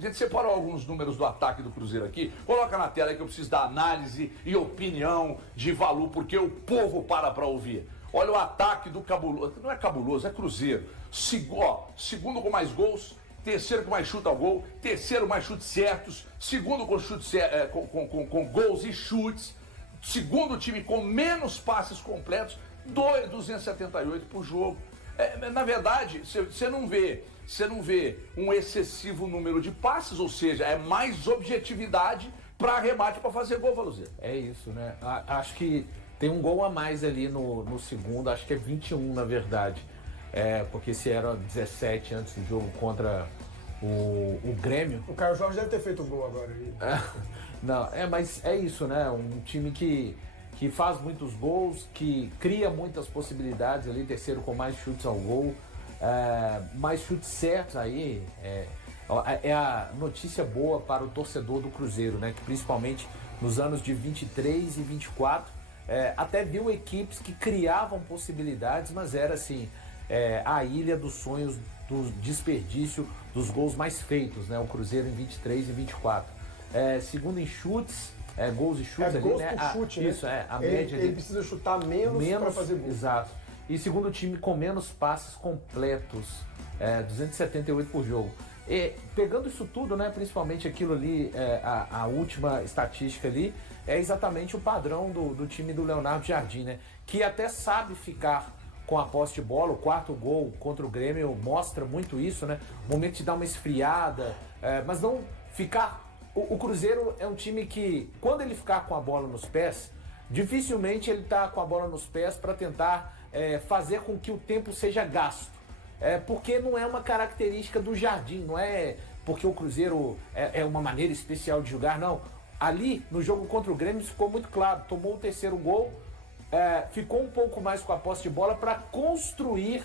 A gente separou alguns números do ataque do Cruzeiro aqui. Coloca na tela aí que eu preciso dar análise e opinião de Valu, porque o povo para ouvir. Olha o ataque do cabuloso. Não é cabuloso, é Cruzeiro. Segundo com mais gols, terceiro com mais chute ao gol, terceiro mais chutes certos, segundo com, com gols e chutes, segundo time com menos passes completos, 278 por jogo. Na verdade, você não vê um excessivo número de passes, ou seja, é mais objetividade para arremate, para fazer gol, Valuzeiro. É isso, né? Acho que tem um gol a mais ali no segundo, acho que é 21 na verdade. Porque se era 17 antes do jogo contra o Grêmio. O Caio Jorge deve ter feito o gol agora. Não, mas é isso, né? Um time que faz muitos gols, que cria muitas possibilidades ali, terceiro com mais chutes ao gol, mais chutes certos aí. É a notícia boa para o torcedor do Cruzeiro, né? Que principalmente nos anos de 23 e 24, até viu equipes que criavam possibilidades, mas era assim, a ilha dos sonhos, do desperdício dos gols mais feitos, né? O Cruzeiro em 23 e 24. Segundo em chutes, gols e chutes ali, gols né? por chute, Isso, a média ele precisa chutar menos para fazer gol. Exato. E segundo o time com menos passes completos, 278 por jogo. E pegando isso tudo, né, principalmente aquilo ali, a última estatística ali, é exatamente o padrão do time do Leonardo Jardim, né? Que até sabe ficar com a posse de bola. O quarto gol contra o Grêmio mostra muito isso, né? O momento de dar uma esfriada, mas não ficar... O Cruzeiro é um time que, quando ele ficar com a bola nos pés, dificilmente ele tá com a bola nos pés para tentar fazer com que o tempo seja gasto. Porque não é uma característica do Jardim, não é porque o Cruzeiro é uma maneira especial de jogar, não. Ali, no jogo contra o Grêmio, ficou muito claro. Tomou o terceiro gol, ficou um pouco mais com a posse de bola para construir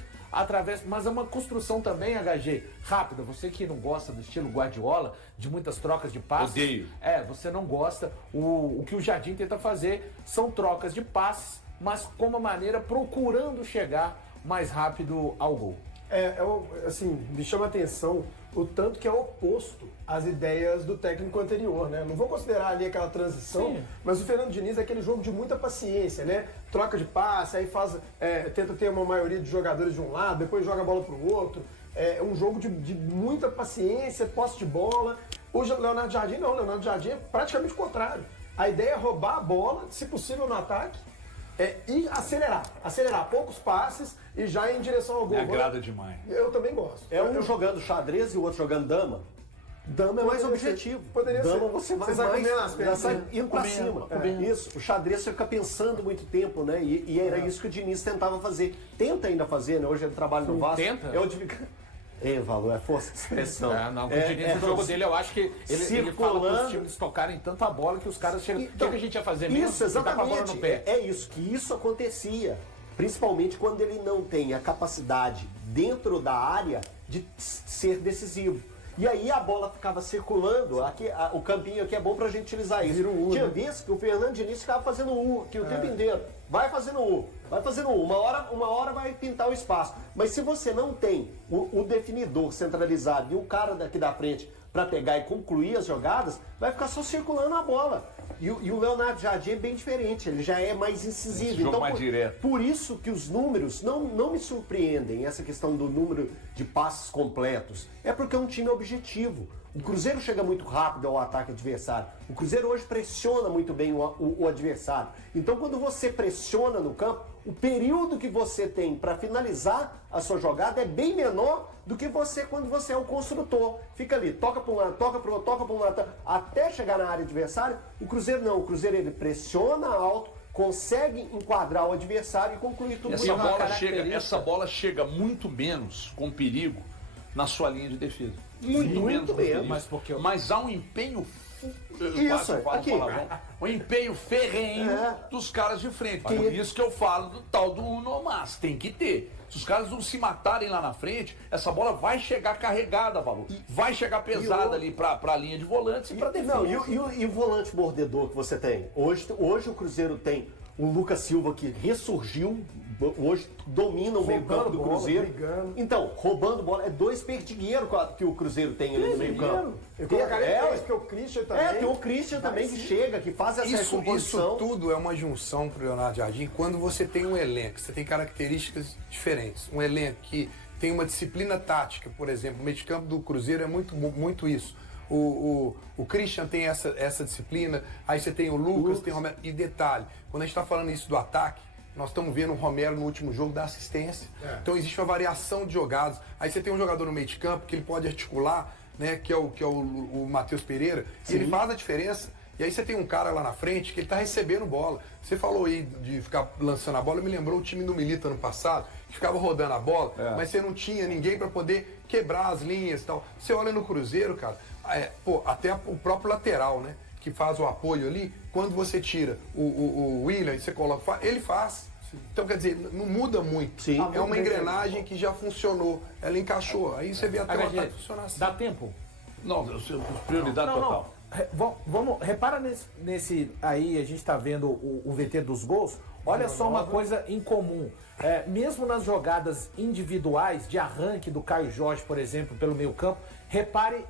mas é uma construção também, HG, rápida. Você que não gosta do estilo Guardiola, de muitas trocas de passes. Odeio. Você não gosta. O que o Jardim tenta fazer são trocas de passes, mas com uma maneira procurando chegar mais rápido ao gol. Assim, me chama a atenção o tanto que é oposto às ideias do técnico anterior, né? Não vou considerar ali aquela transição, sim, mas o Fernando Diniz é aquele jogo de muita paciência, né? Troca de passe, aí tenta ter uma maioria de jogadores de um lado, depois joga a bola pro outro. É um jogo de muita paciência, posse de bola. Hoje o Leonardo Jardim não, o Leonardo Jardim é praticamente o contrário. A ideia é roubar a bola, se possível no ataque, e acelerar poucos passes e já ir em direção ao gol. Me agrada demais. Eu também gosto. Um jogando xadrez e o outro jogando dama. Dama é mais objetivo. Poderia dama ser. Você vai indo pra cima. Isso. O xadrez você fica pensando muito tempo, né? E era isso que o Diniz tentava fazer. Tenta ainda fazer, né? Hoje ele trabalha no Vasco. Tenta? Valor, é força de expressão. O Diniz, no jogo dele, eu acho que ele fala para os times tocarem tanto a bola que os caras chegam. Então, o que a gente ia fazer mesmo? Isso, exatamente. Com a bola no pé. Isso acontecia. Principalmente quando ele não tem a capacidade dentro da área de ser decisivo. E aí a bola ficava circulando, o campinho aqui é bom pra gente utilizar isso. Tinha vezes que o Fernando Diniz ficava fazendo U aqui o tempo inteiro. Vai fazendo U. Uma hora vai pintar o espaço. Mas se você não tem o definidor centralizado e o cara daqui da frente para pegar e concluir as jogadas, vai ficar só circulando a bola. E o Leonardo Jardim é bem diferente, ele já é mais incisivo. Então, mais direto. Por isso que os números não me surpreendem, essa questão do número de passes completos. É porque é um time objetivo. O Cruzeiro chega muito rápido ao ataque adversário. O Cruzeiro hoje pressiona muito bem o adversário. Então, quando você pressiona no campo, o período que você tem para finalizar a sua jogada é bem menor do que quando você é o construtor. Fica ali, toca para um lado, toca para o outro, toca para um lado, até chegar na área adversária. O Cruzeiro não. O Cruzeiro ele pressiona alto, consegue enquadrar o adversário e concluir tudo. Essa bola chega muito menos com perigo na sua linha de defesa. Muito menos. Mas há um empenho um empenho ferrenho dos caras de frente. Por isso que eu falo do tal do Uno Mas. Tem que ter. Se os caras não se matarem lá na frente, essa bola vai chegar carregada, Valu. Vai chegar pesada ali pra linha de volantes e pra defesa. E o volante mordedor que você tem? Hoje o Cruzeiro tem o Lucas Silva, que ressurgiu hoje dominam o meio-campo do bola, Cruzeiro. brigando. Então, roubando bola, é 2 perdigueiros que o Cruzeiro tem ali no meio-campo. Eu colocaria 3, porque o Christian também. Tem o Christian também que chega, que faz essa Isso recomposição. tudo é uma junção para o Leonardo Jardim quando você tem um elenco, você tem características diferentes. Um elenco que tem uma disciplina tática, por exemplo, o meio de campo do Cruzeiro é muito isso. O Christian tem essa disciplina, aí você tem o Lucas, tem o Romero. E detalhe, quando a gente está falando isso do ataque, nós estamos vendo o Romero no último jogo dar assistência. Então existe uma variação de jogadas. Aí você tem um jogador no meio de campo que ele pode articular, né, que é o Matheus Pereira, e ele faz a diferença. E aí você tem um cara lá na frente que ele tá recebendo bola. Você falou aí de ficar lançando a bola, me lembrou o time do Milito ano passado, que ficava rodando a bola, mas você não tinha ninguém para poder quebrar as linhas e tal. Você olha no Cruzeiro, cara, até o próprio lateral, né, que faz o apoio ali, quando você tira o William e você coloca, ele faz. Então, quer dizer, não muda muito. Sim. É uma engrenagem que já funcionou, ela encaixou. Aí você vê até o HG, ataque funcionar assim. dá tempo? Não, prioridade total. Vamos, repara nesse aí, a gente está vendo o VT dos gols. Olha só uma coisa em comum. Mesmo nas jogadas individuais, de arranque do Caio Jorge, por exemplo, pelo meio campo, repare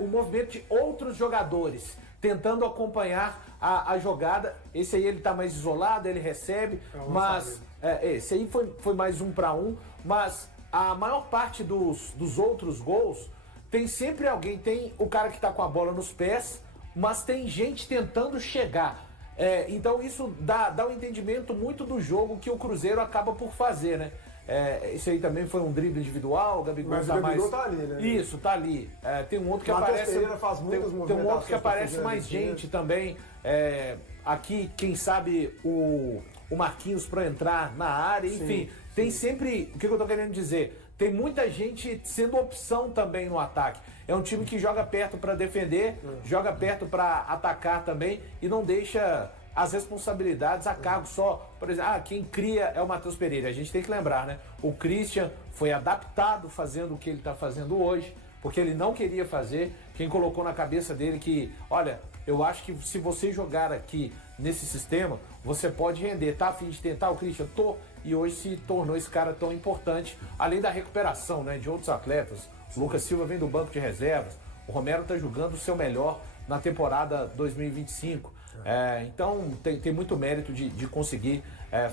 o movimento de outros jogadores tentando acompanhar a jogada. Esse aí ele está mais isolado, ele recebe, mas esse aí foi mais 1 para 1, mas a maior parte dos outros gols tem sempre alguém, tem o cara que está com a bola nos pés, mas tem gente tentando chegar. Então isso dá um entendimento muito do jogo que o Cruzeiro acaba por fazer, né? Isso aí também foi um drible individual, o Gabigol Mas tá o Gabigol mais... tá ali, né? Isso, tá ali. Tem um outro que Matheus aparece... Pereira faz muitas tem um outro que movimentações pra aparece fazer mais a gente também. Aqui, quem sabe, o Marquinhos para entrar na área, enfim. Tem sempre... O que eu tô querendo dizer? Tem muita gente sendo opção também no ataque. É um time que joga perto para defender, joga perto para atacar também e não deixa as responsabilidades a cargo só. Por exemplo, quem cria é o Matheus Pereira. A gente tem que lembrar, né? O Christian foi adaptado fazendo o que ele está fazendo hoje, porque ele não queria fazer. Quem colocou na cabeça dele que, olha, eu acho que se você jogar aqui nesse sistema, você pode render. Tá a fim de tentar o Christian? Tô. E hoje se tornou esse cara tão importante, além da recuperação, né, de outros atletas. O Lucas Silva vem do banco de reservas. O Romero está jogando o seu melhor na temporada 2025. Então tem muito mérito de conseguir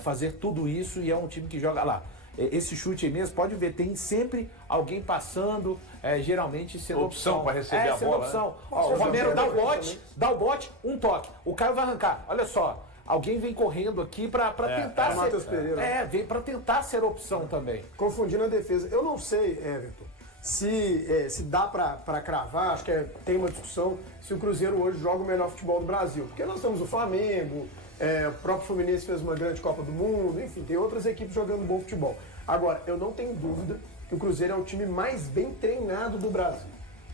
fazer tudo isso, e é um time que joga lá. Esse chute aí mesmo, pode ver, tem sempre alguém passando, geralmente sendo opção para receber a bola. Opção. Né? O Romero dá o bote, um toque. O Caio vai arrancar. Olha só, alguém vem correndo aqui para tentar ser. Matheus Pereira. Vem para tentar ser opção também. Confundindo a defesa. Eu não sei, Everton, se dá pra cravar, acho que tem uma discussão se o Cruzeiro hoje joga o melhor futebol do Brasil. Porque nós temos o Flamengo, o próprio Fluminense fez uma grande Copa do Mundo, enfim, tem outras equipes jogando bom futebol. Agora, eu não tenho dúvida que o Cruzeiro é o time mais bem treinado do Brasil.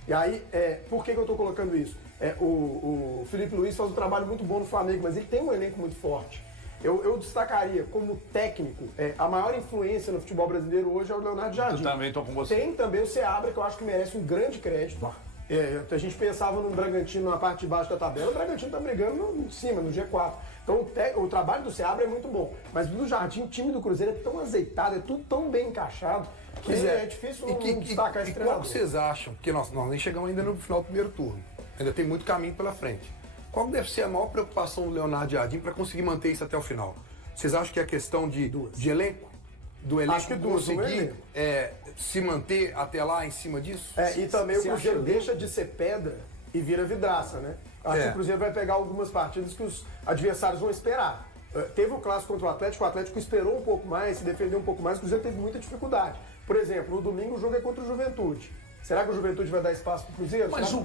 E aí, por que eu tô colocando isso? O Felipe Luiz faz um trabalho muito bom no Flamengo, mas ele tem um elenco muito forte. Eu destacaria como técnico, a maior influência no futebol brasileiro hoje é o Leonardo Jardim. Eu também estou com você. Tem também o Seabra, que eu acho que merece um grande crédito. A gente pensava no Bragantino na parte de baixo da tabela, o Bragantino está brigando em cima, no G4. Então o trabalho do Seabra é muito bom. Mas do Jardim, o time do Cruzeiro é tão azeitado, é tudo tão bem encaixado, que é difícil não destacar esse E qual treinador. que vocês acham? Porque nós nem chegamos ainda no final do primeiro turno. Ainda tem muito caminho pela frente. Qual deve ser a maior preocupação do Leonardo Jardim para conseguir manter isso até o final? Vocês acham que é questão de elenco? Do elenco Acho que duas, conseguir se manter até lá em cima disso? E também o Você Cruzeiro acha- deixa de ser pedra e vira vidraça, né? Acho que o Cruzeiro vai pegar algumas partidas que os adversários vão esperar. Teve o clássico contra o Atlético esperou um pouco mais, se defendeu um pouco mais, o Cruzeiro teve muita dificuldade. Por exemplo, no domingo o jogo é contra o Juventude. Será que o Juventude vai dar espaço pro Cruzeiro? Mas Será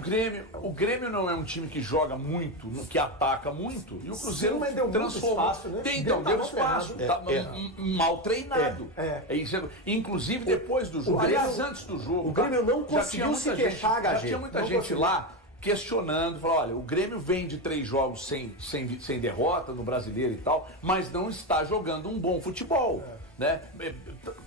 o Grêmio não é um time que joga muito, que ataca muito, e o Cruzeiro Sim, mas deu muito transformou. espaço, né? Então, deu Tava espaço. ferrado. Mal treinado. Isso. Inclusive depois do jogo. Grêmio- Aliás, antes do jogo. o Grêmio não já conseguiu tinha muita se gente- queixar, Já HG. tinha muita Não gente conseguiu. lá questionando, falou, olha, o Grêmio vem de 3 jogos sem derrota no Brasileiro e tal, mas não está jogando um bom futebol. Né?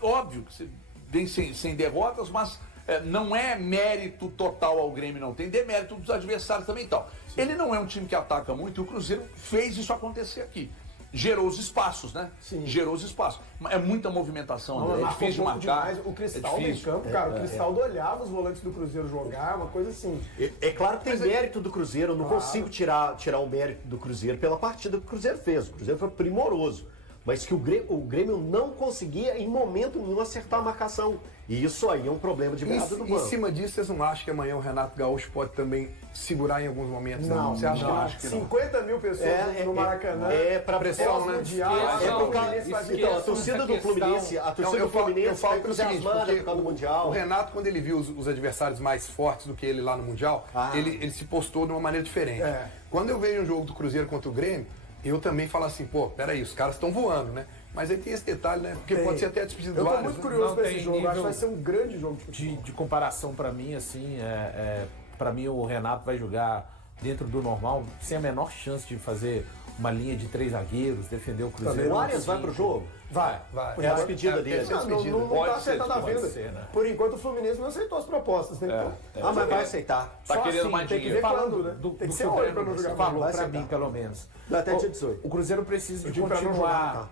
Óbvio que você vem sem derrotas, mas não é mérito total ao Grêmio, não. Tem demérito dos adversários também e tal. Ele não é um time que ataca muito, e o Cruzeiro fez isso acontecer aqui. gerou os espaços, né? Sim. Gerou os espaços. É muita movimentação, Não, André. É marcou difícil de um pouco marcar. demais. O Cristal é em difícil. campo, cara. O Cristaldo olhava os volantes do Cruzeiro jogar, uma coisa assim. É claro que tem mérito do Cruzeiro, eu não consigo tirar o mérito do Cruzeiro pela partida que o Cruzeiro fez. O Cruzeiro foi primoroso. Mas que o Grêmio não conseguia, em momento nenhum, acertar a marcação. E isso aí é um problema de beirada do Em banco. cima disso, vocês não acham que amanhã o Renato Gaúcho pode também segurar em alguns momentos? Você acha que não? acho que não. 50 mil pessoas no Maracanã. É pra pressão, né? Mundial, É por causa, Fluminense então, a essa torcida do questão. Fluminense, a torcida do Fluminense falo foi pelo seguinte, entusiasmada porque por causa do Mundial. o Renato, quando ele viu os adversários mais fortes do que ele lá no Mundial, ele se postou de uma maneira diferente. É. Quando eu vejo um jogo do Cruzeiro contra o Grêmio, eu também falo assim, pô, peraí, os caras estão voando, né? Mas aí tem esse detalhe, né? Porque pode ser até a despedida do Eu tô Arias, muito né? curioso Não pra esse tem jogo. Acho que nível vai ser um grande jogo de futebol. De comparação para mim, assim, para mim o Renato vai jogar dentro do normal, sem a menor chance de fazer uma linha de 3 zagueiros, defender o Cruzeiro. O Arias vai pro jogo? Vai. Vai. É a despedida dele. Essa é a Não despedida. tá Pode acertada a ser, venda. ser, né? Por enquanto o Fluminense não aceitou as propostas, né? Mas vai aceitar. Tá Só querendo assim, mais tem que dinheiro. ver Falando quando, né? do Tem que que ser o olho pra Breno não jogar. falou Vai para aceitar. mim, pelo menos. Dá até dia 18. O Cruzeiro precisa de digo pra não jogar, continuar.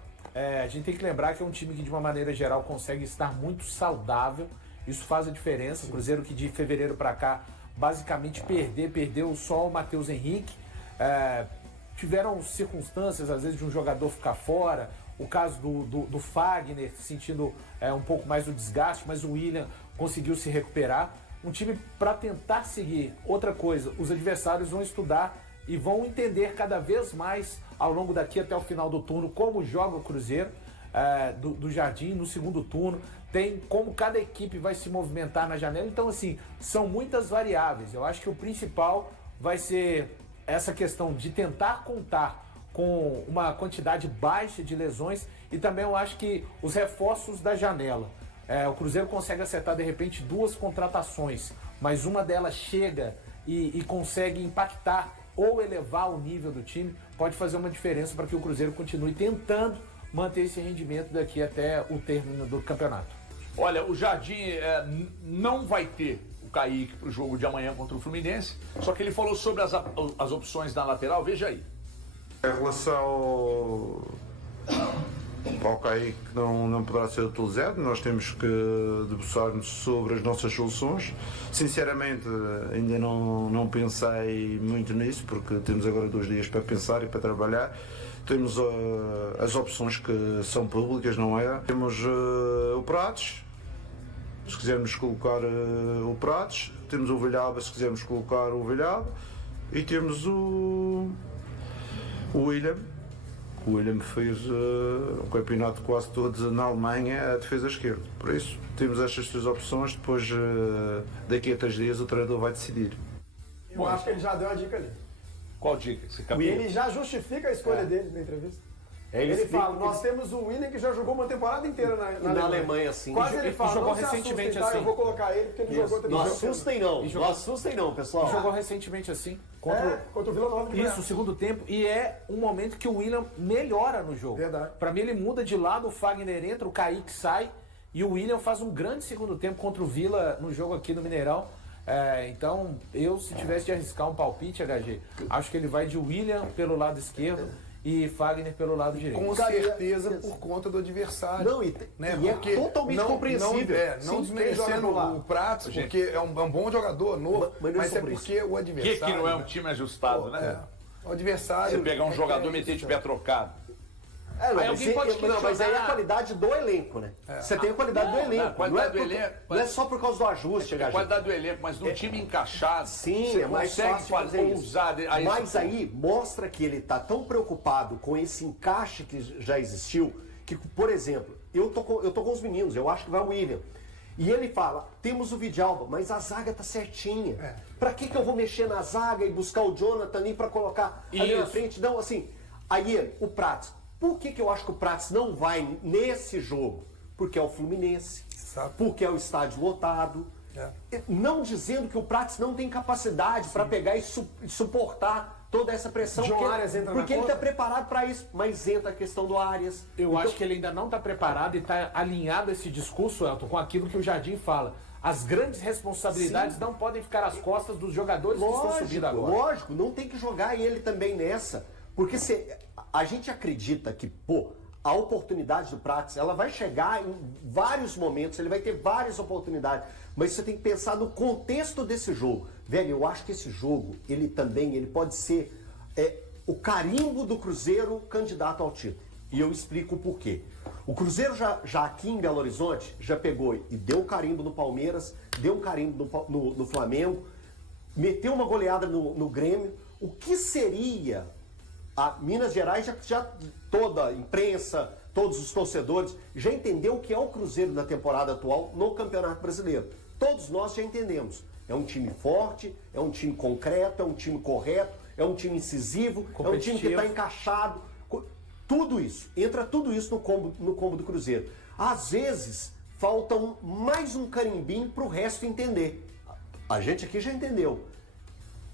A gente tem que lembrar que é um time que, de uma maneira geral, consegue estar muito saudável. Isso faz a diferença. O Cruzeiro que de fevereiro para cá, basicamente perdeu só o Matheus Henrique. Tiveram circunstâncias, às vezes, de um jogador ficar fora. O caso do Fagner, sentindo um pouco mais do desgaste, mas o William conseguiu se recuperar. Um time para tentar seguir. Outra coisa, os adversários vão estudar e vão entender cada vez mais ao longo daqui até o final do turno como joga o Cruzeiro do Jardim no segundo turno, tem como cada equipe vai se movimentar na janela. Então, assim, são muitas variáveis. Eu acho que o principal vai ser essa questão de tentar contar com uma quantidade baixa de lesões e também eu acho que os reforços da janela. O Cruzeiro consegue acertar de repente 2 contratações, mas uma delas chega e consegue impactar ou elevar o nível do time, pode fazer uma diferença para que o Cruzeiro continue tentando manter esse rendimento daqui até o término do campeonato. Olha, o Jardim não vai ter o Kaique para o jogo de amanhã contra o Fluminense, só que ele falou sobre as opções na lateral, veja aí. Em relação ao Kaique, não poderá ser utilizado, nós temos que debruçar-nos sobre as nossas soluções. Sinceramente, ainda não pensei muito nisso, porque temos agora 2 dias para pensar e para trabalhar. Temos as opções que são públicas, não é? Temos o Prates, se quisermos colocar o Prates, temos o Vilhaba, se quisermos colocar o Vilhaba, e temos o William. O William fez um campeonato quase todo na Alemanha a defesa esquerda. Por isso, temos estas 3 opções, depois daqui a 3 dias o treinador vai decidir. Eu acho que ele já deu a dica ali. Qual dica? Esse E capítulo? ele já justifica a escolha dele na entrevista. Ele Ele explica fala, nós temos o William que já jogou uma temporada inteira na Alemanha, sim. Quase ele fala, jogou não se recentemente assustem, tá? assim. Eu vou colocar ele porque ele jogou também. Não assustem não, E não jogou- assustem não, pessoal. Jogou recentemente assim, Contra o Vila Nova de Isso, o Goiás. segundo tempo, e é um momento que o William melhora no jogo. Verdade. Pra mim ele muda de lado, o Fagner entra, o Kaique sai, e o William faz um grande segundo tempo contra o Vila no jogo aqui no Mineirão. Então, eu se tivesse de arriscar um palpite, HG, acho que ele vai de William pelo lado esquerdo e Fagner pelo lado direito. Com certeza por conta do adversário. Não, e né? é Porque totalmente compreensível. Não Sim, quem joga desmerecendo pro lado. o Pratos, porque é um bom jogador, novo, Mas não é mas só é por porque o Que adversário... não é um time ajustado, né? O adversário... Você pegar um jogador e meter de pé trocado. Não, Aí mas alguém pode mas aí é a questionar. qualidade do elenco, né? Você tem a qualidade do elenco. a qualidade do não, elenco. não é só por causa do ajuste, A HG. qualidade do elenco, mas num time encaixado, Sim, você é mais consegue fácil fazer isso. ousar. Mas aí mostra que ele está tão preocupado com esse encaixe que já existiu, que, por exemplo, eu tô com os meninos, eu acho que vai o William. E ele fala, temos o Vidalba, mas a zaga tá certinha. Pra que eu vou mexer na zaga e buscar o Jonathan ali pra colocar ali na Isso. frente? Não, assim, aí o Prates. Por que eu acho que o Prates não vai nesse jogo? Porque é o Fluminense, Exato. porque é o estádio lotado. Não dizendo que o Prates não tem capacidade para pegar e suportar toda essa pressão. John porque Arias entra na porque ele conta? está preparado para isso. Mas entra a questão do Arias. Eu acho que ele ainda não está preparado e está alinhado esse discurso, Elton, com aquilo que o Jardim fala. As grandes responsabilidades não podem ficar às costas dos jogadores que estão subindo agora. Lógico, não tem que jogar ele também nessa. Porque a gente acredita que, a oportunidade do Prats, ela vai chegar em vários momentos, ele vai ter várias oportunidades, mas você tem que pensar no contexto desse jogo. Velho, eu acho que esse jogo, ele pode ser o carimbo do Cruzeiro candidato ao título. E eu explico o porquê. O Cruzeiro já aqui em Belo Horizonte, já pegou e deu um carimbo no Palmeiras, deu um carimbo no Flamengo, meteu uma goleada no Grêmio. O que seria a Minas Gerais, já toda a imprensa, todos os torcedores, já entendeu o que é o Cruzeiro na temporada atual no Campeonato Brasileiro. Todos nós já entendemos. É um time forte, é um time concreto, é um time correto, é um time incisivo, é um time que está encaixado. Tudo isso, entra tudo isso no combo do Cruzeiro. Às vezes, falta mais um carimbinho para o resto entender. A gente aqui já entendeu.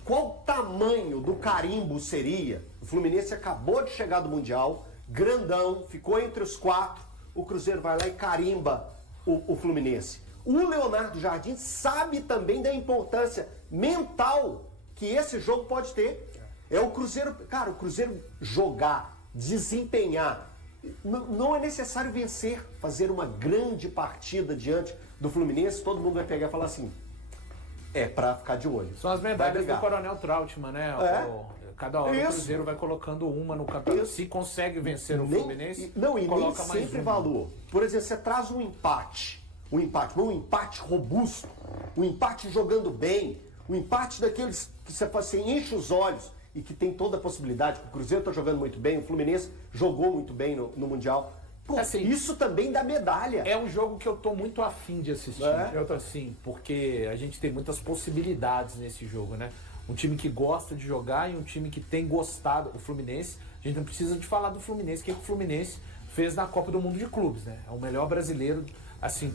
Qual o tamanho do carimbo seria? O Fluminense acabou de chegar do Mundial, grandão, ficou entre os 4. O Cruzeiro vai lá e carimba o Fluminense. O Leonardo Jardim sabe também da importância mental que esse jogo pode ter. É o Cruzeiro, cara, o Cruzeiro jogar, desempenhar. Não é necessário vencer, fazer uma grande partida diante do Fluminense. Todo mundo vai pegar e falar assim, é pra ficar de olho. São as medalhas do Coronel Trautmann, né? Cada hora o Cruzeiro vai colocando uma no campeonato. Se consegue vencer o Fluminense, coloca mais sempre uma. valor. Por exemplo, você traz um empate robusto, um empate jogando bem, um empate daqueles que você enche os olhos e que tem toda a possibilidade. O Cruzeiro está jogando muito bem, o Fluminense jogou muito bem no Mundial. Pô, assim, isso também dá medalha. É um jogo que eu tô muito afim de assistir. Eu tô assim, porque a gente tem muitas possibilidades nesse jogo, né? Um time que gosta de jogar e um time que tem gostado. O Fluminense, a gente não precisa de falar do Fluminense, o que o Fluminense fez na Copa do Mundo de Clubes, né? É o melhor brasileiro, assim,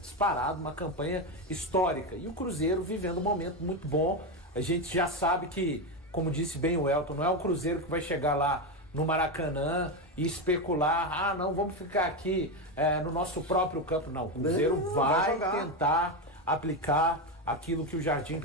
disparado, uma campanha histórica. E o Cruzeiro vivendo um momento muito bom. A gente já sabe que, como disse bem o Elton, não é o Cruzeiro que vai chegar lá no Maracanã e especular, não, vamos ficar aqui no nosso próprio campo. Não, o Cruzeiro vai tentar aplicar aquilo que o Jardim...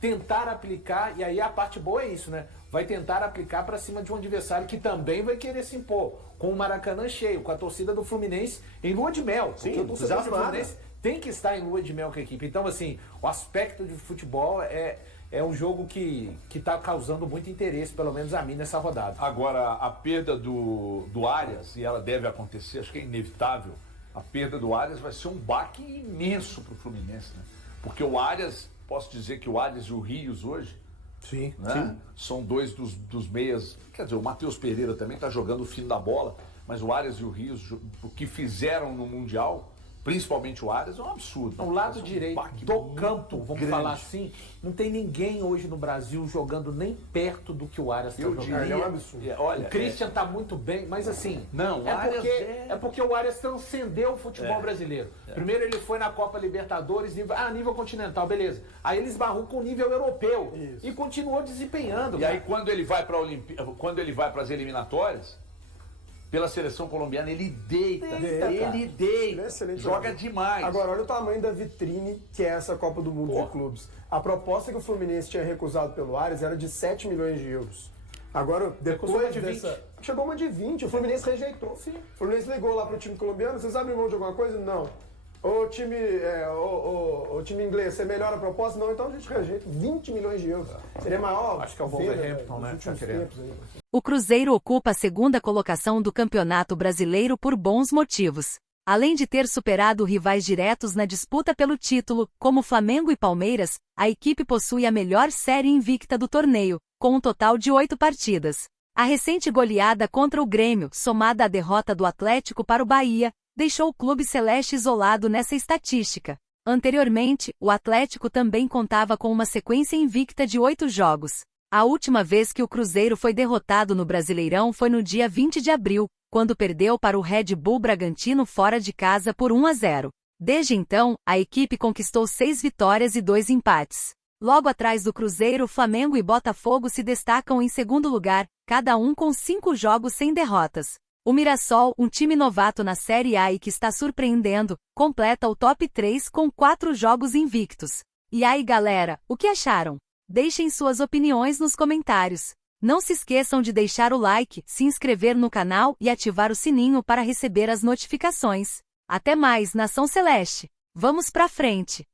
Tentar aplicar, e aí a parte boa é isso, né? Vai tentar aplicar para cima de um adversário que também vai querer se impor, com o Maracanã cheio, com a torcida do Fluminense em lua de mel. Sim, porque o torcedor do Fluminense tem que estar em lua de mel com a equipe. Então, assim, o aspecto de futebol é um jogo que está causando muito interesse, pelo menos a mim, nessa rodada. Agora, a perda do Arias, e ela deve acontecer, acho que é inevitável, a perda do Arias vai ser um baque imenso para o Fluminense, né? Porque o Arias, posso dizer que o Arias e o Rios hoje, sim, né? São dois dos meias, quer dizer, o Matheus Pereira também está jogando o fim da bola, mas o Arias e o Rios, o que fizeram no Mundial, principalmente o Arias, é um absurdo. O lado direito do campo, vamos falar assim, não tem ninguém hoje no Brasil jogando nem perto do que o Arias está jogando. É um absurdo. Olha, o Christian está muito bem, mas assim, é porque o Arias transcendeu o futebol brasileiro. Primeiro ele foi na Copa Libertadores, nível continental, beleza. Aí ele esbarrou com o nível europeu e continuou desempenhando. E aí quando ele vai para as eliminatórias, pela seleção colombiana, ele deita. Ele é excelente joga demais. Agora, olha o tamanho da vitrine que é essa Copa do Mundo de Clubes. A proposta que o Fluminense tinha recusado pelo Arias era de 7 milhões de euros. Agora, depois dessa... Chegou uma de 20, o Fluminense rejeitou. Sim. O Fluminense ligou lá pro time colombiano, vocês abrem mão de alguma coisa? Não. O time inglês, você melhora a proposta? Não, então a gente rejeita 20 milhões de euros. Seria maior. Acho que é o Wolverhampton, né? O Cruzeiro ocupa a segunda colocação do Campeonato Brasileiro por bons motivos. Além de ter superado rivais diretos na disputa pelo título, como Flamengo e Palmeiras, a equipe possui a melhor série invicta do torneio, com um total de 8 partidas. A recente goleada contra o Grêmio, somada à derrota do Atlético para o Bahia, deixou o clube celeste isolado nessa estatística. Anteriormente, o Atlético também contava com uma sequência invicta de 8 jogos. A última vez que o Cruzeiro foi derrotado no Brasileirão foi no dia 20 de abril, quando perdeu para o Red Bull Bragantino fora de casa por 1-0. Desde então, a equipe conquistou 6 vitórias e 2 empates. Logo atrás do Cruzeiro, Flamengo e Botafogo se destacam em segundo lugar, cada um com 5 jogos sem derrotas. O Mirassol, um time novato na Série A e que está surpreendendo, completa o top 3 com 4 jogos invictos. E aí galera, o que acharam? Deixem suas opiniões nos comentários. Não se esqueçam de deixar o like, se inscrever no canal e ativar o sininho para receber as notificações. Até mais, Nação Celeste! Vamos pra frente!